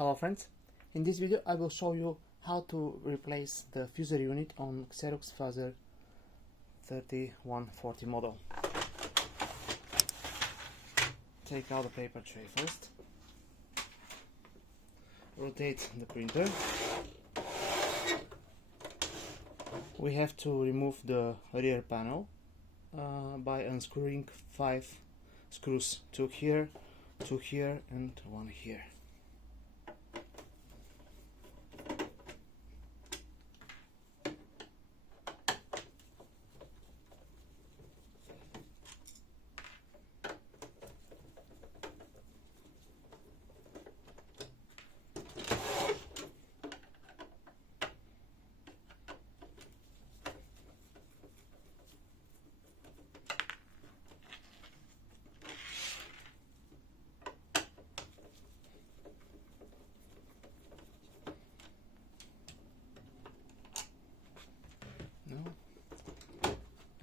Hello friends, in this video I will show you how to replace the fusor unit on Xerox Fuzzer 3140 model. Take out the paper tray first, rotate the printer. We have to remove the rear panel by unscrewing 5 screws, 2 here, 2 here and 1 here.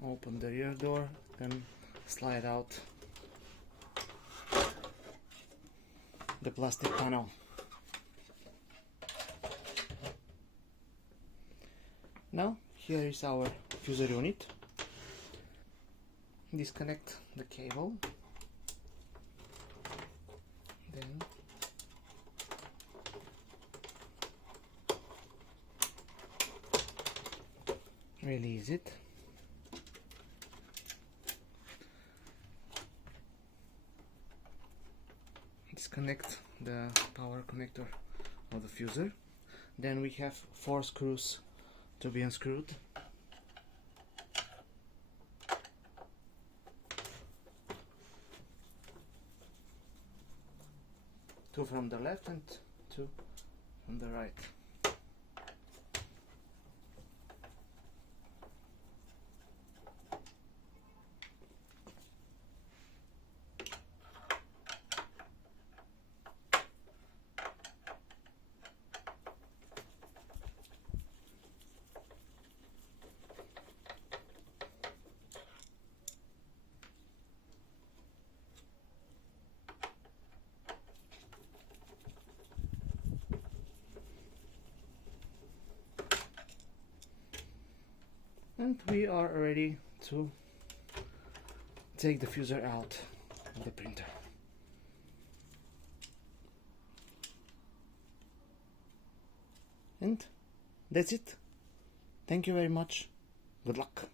Open the rear door, then slide out the plastic panel. Now here is our fusor unit. Disconnect the cable, then release it. Disconnect the power connector of the fusor. Then we have 4 screws to be unscrewed. 2 from the left and 2 from the right. And we are ready to take the fusor out of the printer. And that's it. Thank you very much. Good luck.